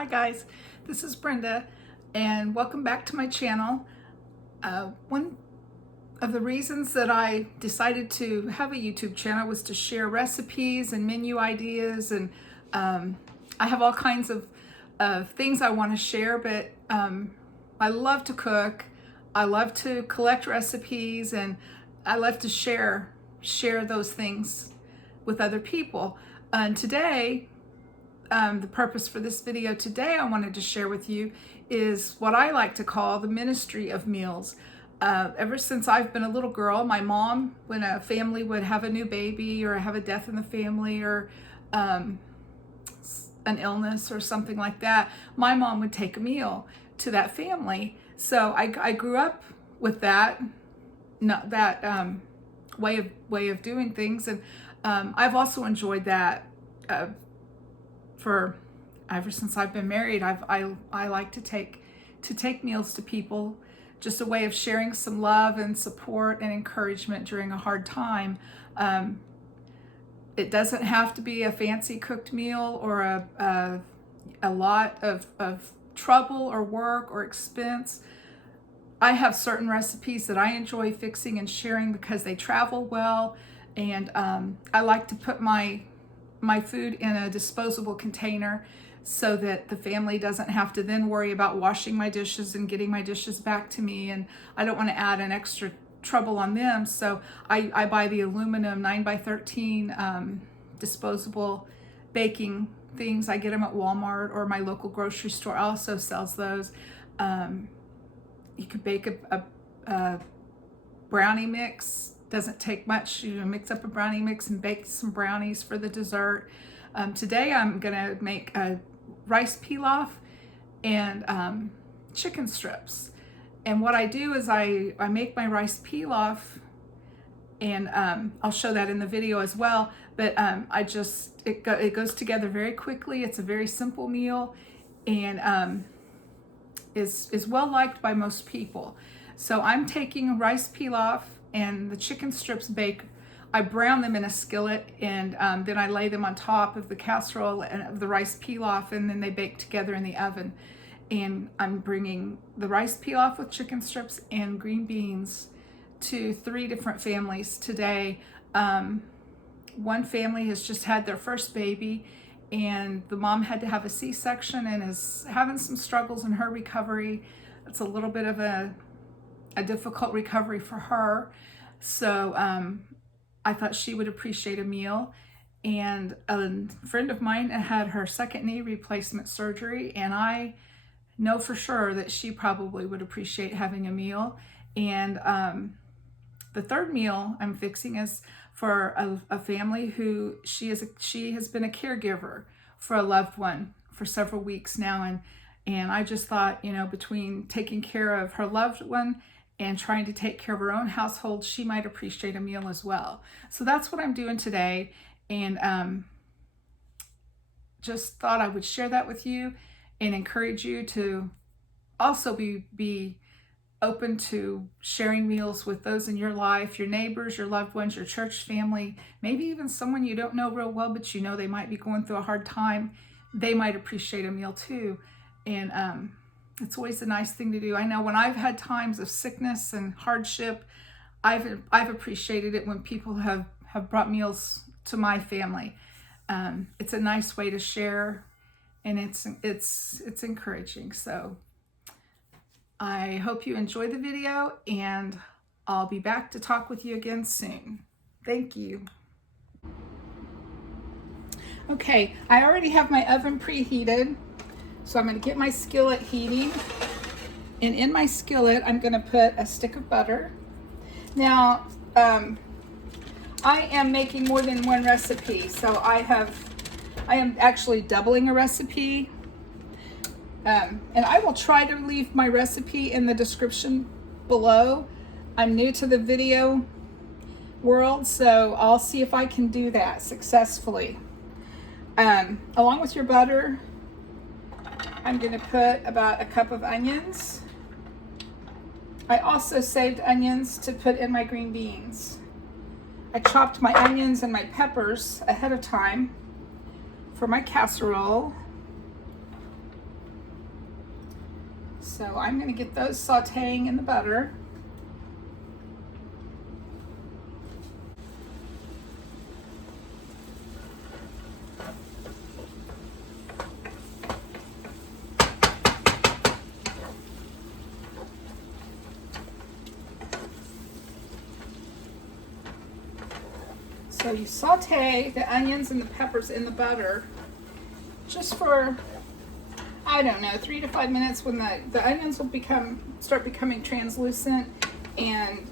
Hi guys, this is Brenda and welcome back to my channel. One of the reasons that I decided to have a YouTube channel was to share recipes and menu ideas, and I have all kinds of things I want to share, but I love to cook, I love to collect recipes, and I love to share those things with other people. And today, the purpose for this video today I wanted to share with you is what I like to call the ministry of meals. Ever since I've been a little girl, my mom, when a family would have a new baby or have a death in the family or an illness or something like that, my mom would take a meal to that family. So I grew up with that way of doing things, and I've also enjoyed that for ever since I've been married. I like to take meals to people, just a way of sharing some love and support and encouragement during a hard time. It doesn't have to be a fancy cooked meal or a lot of trouble or work or expense. I have certain recipes that I enjoy fixing and sharing because they travel well, and I like to put my food in a disposable container so that the family doesn't have to then worry about washing my dishes and getting my dishes back to me, and I don't want to add an extra trouble on them. So I buy the aluminum 9x13 disposable baking things. I get them at Walmart, or my local grocery store also sells those. You could bake a brownie mix. Doesn't take much. You mix up a brownie mix and bake some brownies for the dessert. Today I'm gonna make a rice pilaf and chicken strips. And what I do is I make my rice pilaf, and I'll show that in the video as well. But it goes together very quickly. It's a very simple meal, and is well liked by most people. So I'm taking rice pilaf and the chicken strips bake. I brown them in a skillet, and then I lay them on top of the casserole and of the rice pilaf, and then they bake together in the oven. And I'm bringing the rice pilaf with chicken strips and green beans to 3 different families today. One family has just had their first baby, and the mom had to have a C-section and is having some struggles in her recovery. It's a little bit of a difficult recovery for her. So I thought she would appreciate a meal. And a friend of mine had her second knee replacement surgery, and I know for sure that she probably would appreciate having a meal. And the third meal I'm fixing is for a family who she has been a caregiver for a loved one for several weeks now, and I just thought, between taking care of her loved one and trying to take care of her own household, she might appreciate a meal as well. So that's what I'm doing today, and just thought I would share that with you and encourage you to also be open to sharing meals with those in your life, your neighbors, your loved ones, your church family, maybe even someone you don't know real well, but they might be going through a hard time. They might appreciate a meal too. And it's always a nice thing to do. I know when I've had times of sickness and hardship, I've appreciated it when people have brought meals to my family. It's a nice way to share, and it's encouraging. So I hope you enjoy the video, and I'll be back to talk with you again soon. Thank you. Okay, I already have my oven preheated. So I'm going to get my skillet heating, and in my skillet I'm going to put a stick of butter. Now I am making more than one recipe, so I am actually doubling a recipe, and I will try to leave my recipe in the description below. I'm new to the video world, so I'll see if I can do that successfully. Along with your butter, I'm going to put about a cup of onions. I also saved onions to put in my green beans. I chopped my onions and my peppers ahead of time for my casserole. So I'm going to get those sauteing in the butter. So you saute the onions and the peppers in the butter just for, I don't know, 3 to 5 minutes. When the onions will start becoming translucent, and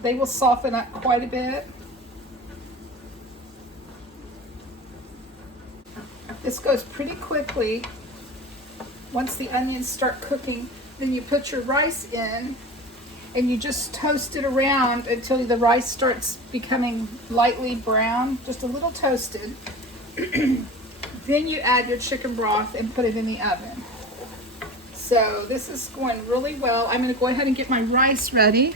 they will soften up quite a bit. This goes pretty quickly. Once the onions start cooking, then you put your rice in, and you just toast it around until the rice starts becoming lightly brown, just a little toasted. Then you add your chicken broth and put it in the oven. So this is going really well. I'm going to go ahead and get my rice ready.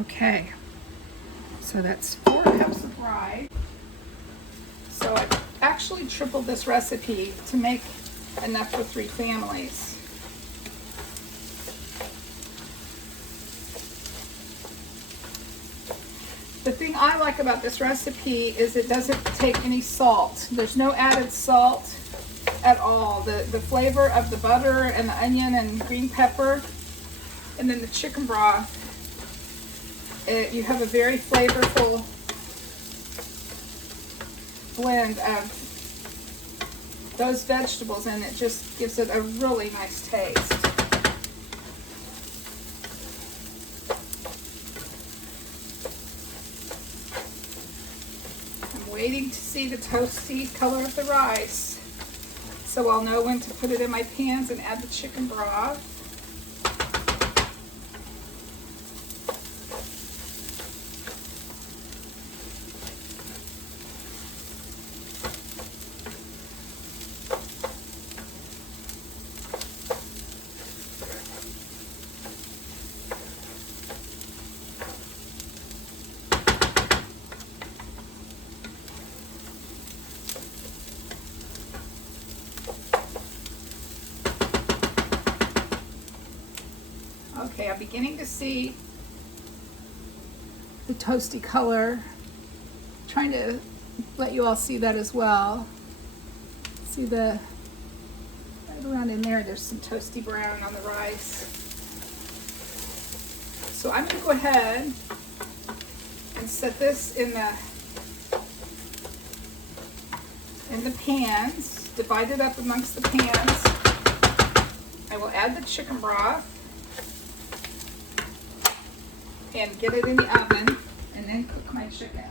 Okay, so that's 4 cups of rice. So I actually tripled this recipe to make enough for 3 families. The thing I like about this recipe is it doesn't take any salt. There's no added salt at all. The flavor of the butter and the onion and green pepper, and then the chicken broth, you have a very flavorful blend of those vegetables, and it just gives it a really nice taste. I'm waiting to see the toasty color of the rice, so I'll know when to put it in my pans and add the chicken broth. Okay, I'm beginning to see the toasty color. Trying to let you all see that as well. See right around in there, there's some toasty brown on the rice. So I'm going to go ahead and set this in the pans, divide it up amongst the pans. I will add the chicken broth and get it in the oven, and then cook my chicken.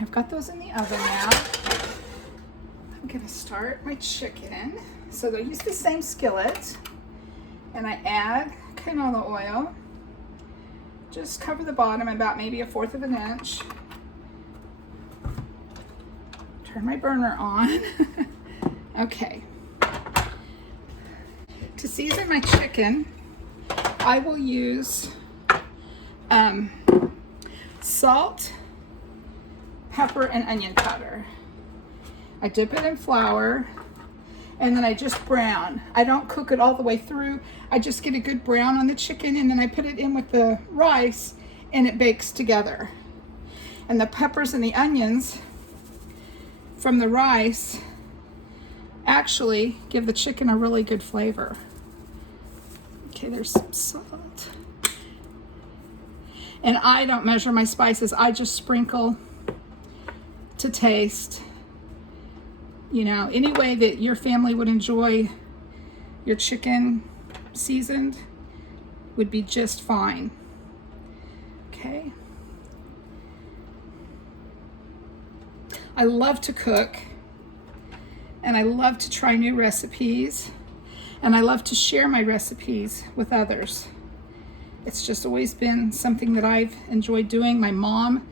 I've got those in the oven now. I'm gonna start my chicken. So I use the same skillet, and I add canola oil. Just cover the bottom about maybe 1/4 of an inch. Turn my burner on. Okay. To season my chicken, I will use salt, pepper, and onion powder. I dip it in flour, and then I just brown. I don't cook it all the way through. I just get a good brown on the chicken, and then I put it in with the rice, and it bakes together. And the peppers and the onions from the rice actually give the chicken a really good flavor. Okay, there's some salt. And I don't measure my spices. I just sprinkle to taste. You know, any way that your family would enjoy your chicken seasoned would be just fine. Okay. I love to cook, and I love to try new recipes, and I love to share my recipes with others. It's just always been something that I've enjoyed doing. My mom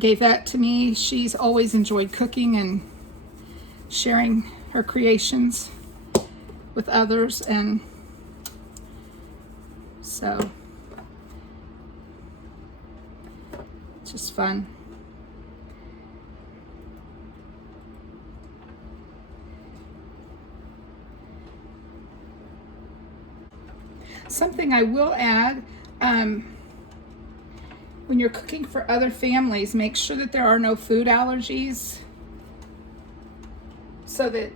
gave that to me. She's always enjoyed cooking and sharing her creations with others, and so it's just fun. Something I will add, when you're cooking for other families, make sure that there are no food allergies, so that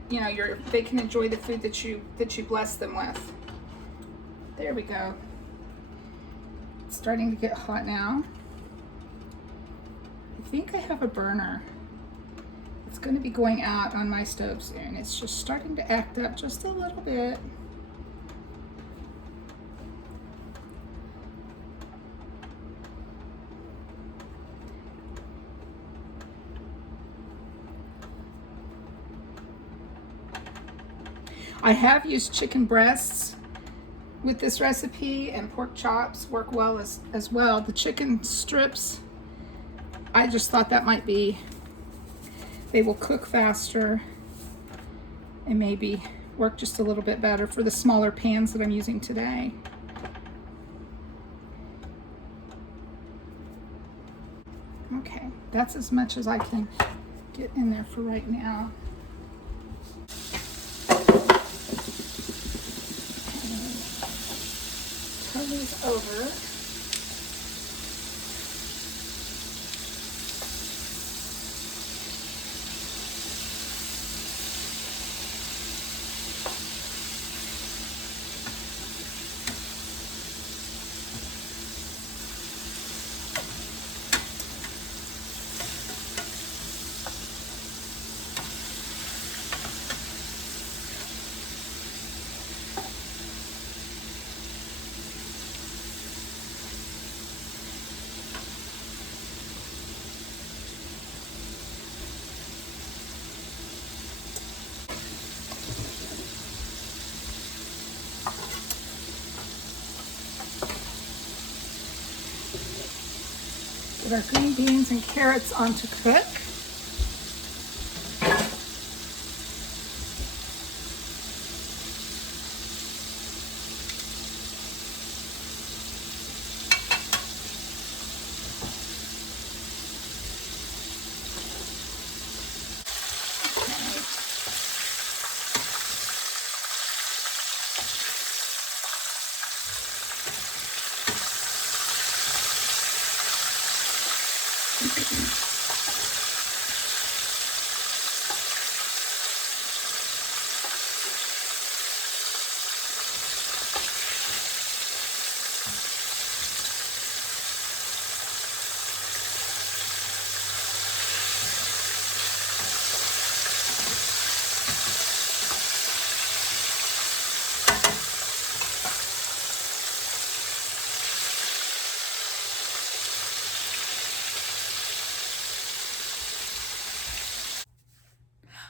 they can enjoy the food that you bless them with. There we go. It's starting to get hot now. I think I have a burner. It's going to be going out on my stove soon. It's just starting to act up just a little bit. I have used chicken breasts with this recipe, and pork chops work well as well. The chicken strips, I just thought that might be, they will cook faster and maybe work just a little bit better for the smaller pans that I'm using today. Okay, that's as much as I can get in there for right now. Turn these over. Get our green beans and carrots on to cook.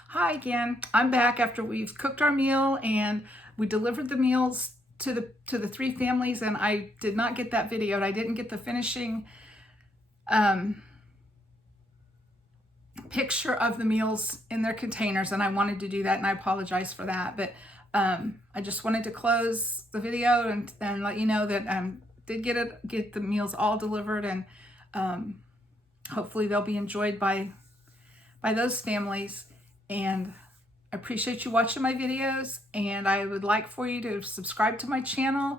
Hi again. I'm back after we've cooked our meal, and we delivered the meals to the three families, and I did not get that videoed. I didn't get the finishing picture of the meals in their containers, and I wanted to do that, and I apologize for that. But I just wanted to close the video and let you know that did get the meals all delivered, and hopefully they'll be enjoyed by those families. And I appreciate you watching my videos, and I would like for you to subscribe to my channel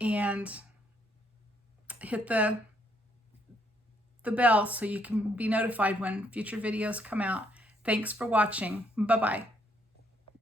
and hit the bell so you can be notified when future videos come out. Thanks for watching. Bye-bye.